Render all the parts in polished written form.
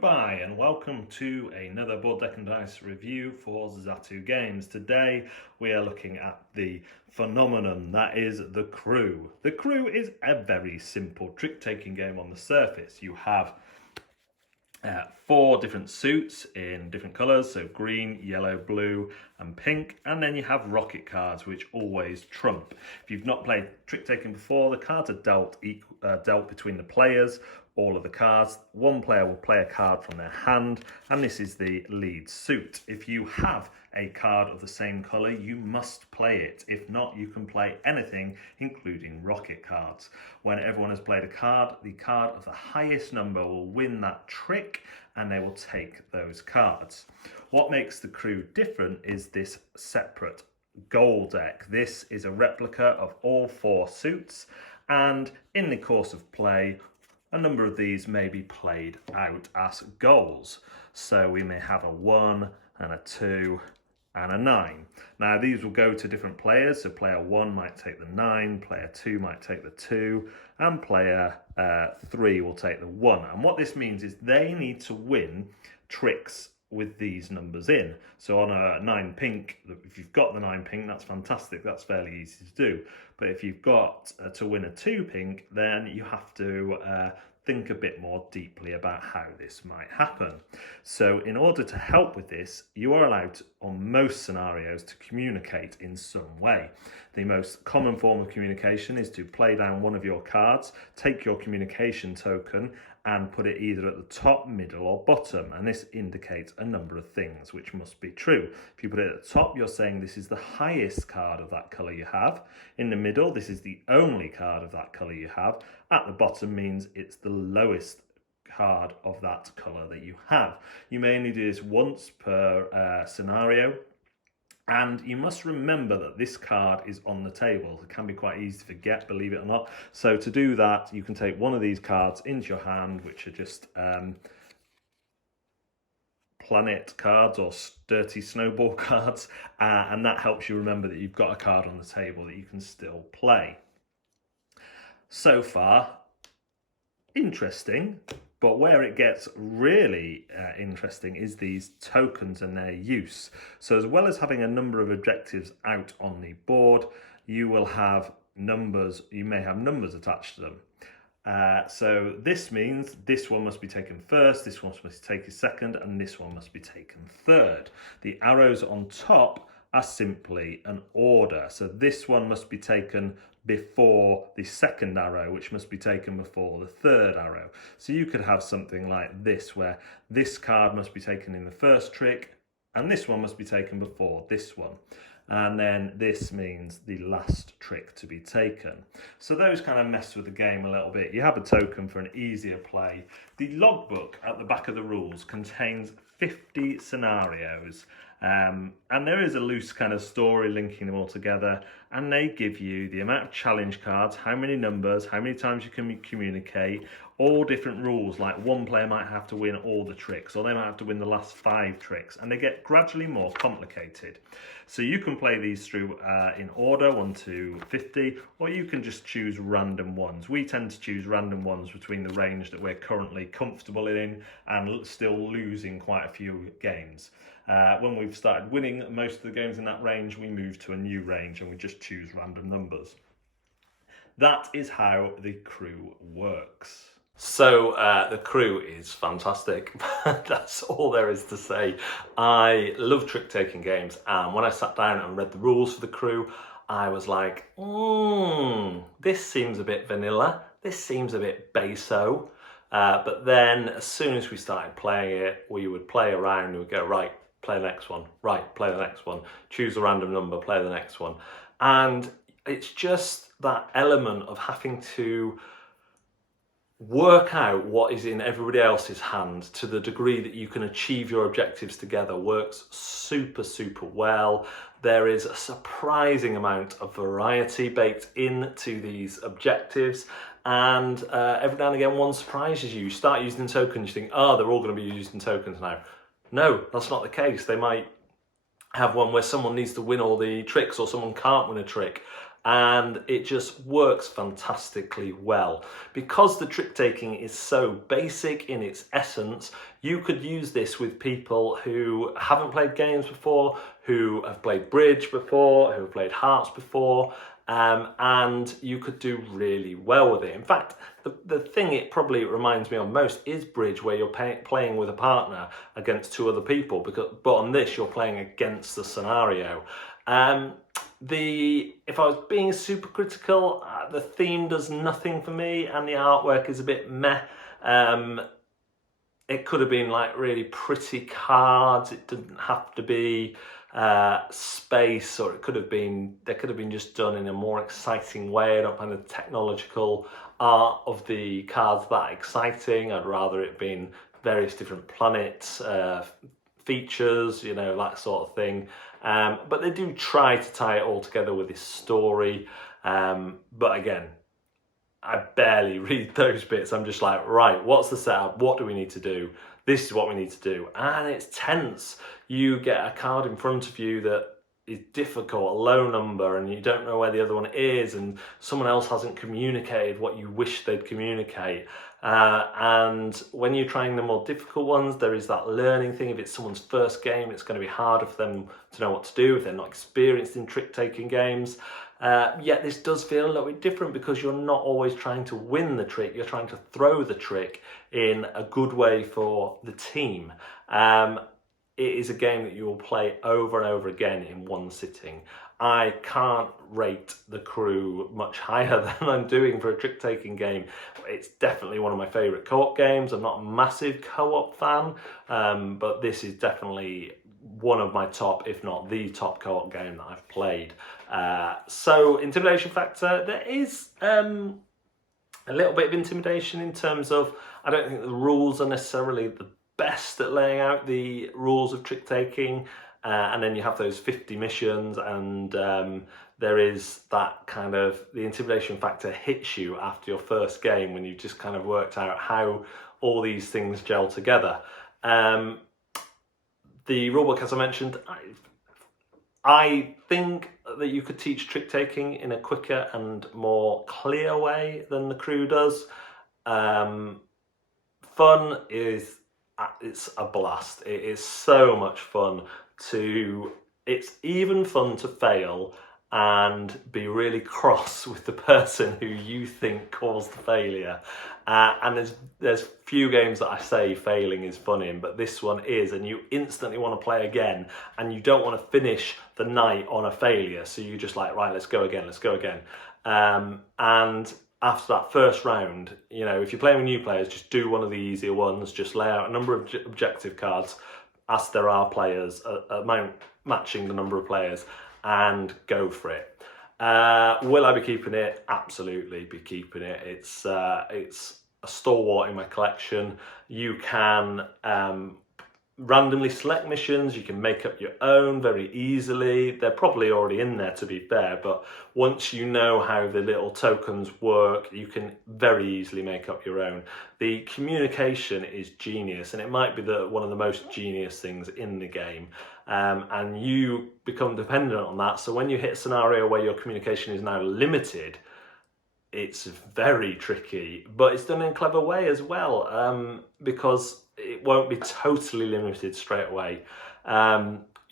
Goodbye and welcome to another Board Deck and Dice review for Zatu Games. Today we are looking at the phenomenon that is the Crew. The Crew is a very simple trick-taking game on the surface. You have 4 different suits in different colours, so green, yellow, blue and pink, and then you have rocket cards which always trump. If you've not played trick-taking before, the cards are dealt between the players. All of the cards, one player will play a card from their hand, and this is the lead suit. If you have a card of the same colour, you must play it. If not, you can play anything, including rocket cards. When everyone has played a card, the card of the highest number will win that trick, and they will take those cards. What makes the Crew different is this separate goal deck. This is a replica of all 4 suits, and in the course of play, a number of these may be played out as goals. So we may have a 1 and a 2 and a 9. Now these will go to different players, so player 1 might take the 9, player 2 might take the 2, and player 3 will take the 1. And what this means is they need to win tricks with these numbers in. So on a 9 pink, if you've got the 9 pink, that's fantastic, that's fairly easy to do. But if you've got to win a 2 pink, then you have to think a bit more deeply about how this might happen. So in order to help with this, you are allowed on most scenarios to communicate in some way. The most common form of communication is to play down one of your cards, take your communication token and put it either at the top, middle or bottom, and this indicates a number of things which must be true. If you put it at the top, you're saying this is the highest card of that colour you have. In the middle, this is the only card of that colour you have. At the bottom means it's the lowest card of that colour that you have. You may only do this once per scenario. And you must remember that this card is on the table. It can be quite easy to forget, believe it or not. So to do that, you can take one of these cards into your hand, which are just planet cards or dirty snowball cards. And that helps you remember that you've got a card on the table that you can still play. So far, interesting. But where it gets really interesting is these tokens and their use. So as well as having a number of objectives out on the board, you will have numbers, you may have numbers attached to them. So this means this one must be taken first, this one must be taken second, and this one must be taken third. The arrows on top are simply an order. So this one must be taken before the second arrow, which must be taken before the third arrow. So you could have something like this, where this card must be taken in the first trick, and this one must be taken before this one. And then this means the last trick to be taken. So those kind of mess with the game a little bit. You have a token for an easier play. The logbook at the back of the rules contains 50 scenarios. And there is a loose kind of story linking them all together, and they give you the amount of challenge cards, how many numbers, how many times you can communicate, all different rules, like one player might have to win all the tricks, or they might have to win the last 5 tricks, and they get gradually more complicated. So you can play these through in order, 1 to 50, or you can just choose random ones. We tend to choose random ones between the range that we're currently comfortable in and still losing quite a few games. When we've started winning most of the games in that range, we move to a new range and we just choose random numbers. That is how the Crew works. So the Crew is fantastic. That's all there is to say. I love trick-taking games, and when I sat down and read the rules for the Crew, I was like, this seems a bit vanilla. This seems a bit baso. But then as soon as we started playing it, we would play around and we would go, right, play the next one, right, play the next one, choose a random number, play the next one. And it's just that element of having to work out what is in everybody else's hand to the degree that you can achieve your objectives together works super, super well. There is a surprising amount of variety baked into these objectives, and every now and again one surprises you. You start using tokens, you think, oh, they're all going to be using tokens now. No, that's not the case. They might have one where someone needs to win all the tricks or someone can't win a trick. and it just works fantastically well. Because the trick taking is so basic in its essence, you could use this with people who haven't played games before, who have played bridge before, who have played hearts before, and you could do really well with it. In fact, the thing it probably reminds me of most is bridge, where you're playing with a partner against two other people, but on this you're playing against the scenario. If I was being super critical, the theme does nothing for me and the artwork is a bit meh. It could have been like really pretty cards. It didn't have to be space, or they could have been just done in a more exciting way. I don't find the technological art of the cards that exciting. I'd rather it been various different planets, features, you know, that sort of thing. But they do try to tie it all together with this story. But again, I barely read those bits. I'm just like, right, what's the setup? What do we need to do? This is what we need to do. And it's tense. You get a card in front of you that is difficult, a low number, and you don't know where the other one is, and someone else hasn't communicated what you wish they'd communicate. And when you're trying the more difficult ones, there is that learning thing. If it's someone's first game, it's going to be harder for them to know what to do if they're not experienced in trick-taking games. Yet this does feel a little bit different because you're not always trying to win the trick, you're trying to throw the trick in a good way for the team. It is a game that you will play over and over again in one sitting. I can't rate the Crew much higher than I'm doing for a trick-taking game. It's definitely one of my favourite co-op games. I'm not a massive co-op fan, but this is definitely one of my top, if not the top co-op game that I've played. So intimidation factor, there is a little bit of intimidation in terms of, I don't think the rules are necessarily the best at laying out the rules of trick-taking, and then you have those 50 missions, and there is that kind of, the intimidation factor hits you after your first game when you've just kind of worked out how all these things gel together. The rulebook, as I mentioned, I think that you could teach trick-taking in a quicker and more clear way than the Crew does. Fun is, it's a blast. It is so much fun it's even fun to fail and be really cross with the person who you think caused the failure. And there's few games that I say failing is fun in, but this one is, and you instantly want to play again, and you don't want to finish the night on a failure, so you're just like, right, let's go again. And after that first round, you know, if you're playing with new players, just do one of the easier ones, just lay out a number of objective cards, as there are players, amount matching the number of players, and go for it. Will I be keeping it? Absolutely be keeping it. It's a stalwart in my collection. You can randomly select missions, you can make up your own very easily. They're probably already in there, to be fair, but once you know how the little tokens work, you can very easily make up your own. The communication is genius, and it might be one of the most genius things in the game. And you become dependent on that, so when you hit a scenario where your communication is now limited, it's very tricky, but it's done in a clever way as well, because it won't be totally limited straight away.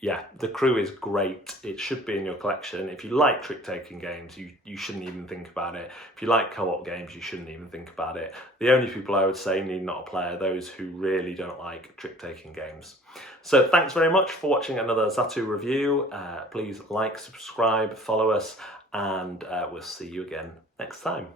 Yeah, the Crew is great. It should be in your collection. If you like trick-taking games, you shouldn't even think about it. If you like co-op games, you shouldn't even think about it. The only people I would say need not a player, those who really don't like trick-taking games. So thanks very much for watching another Zatu review. Please like, subscribe, follow us, and we'll see you again next time.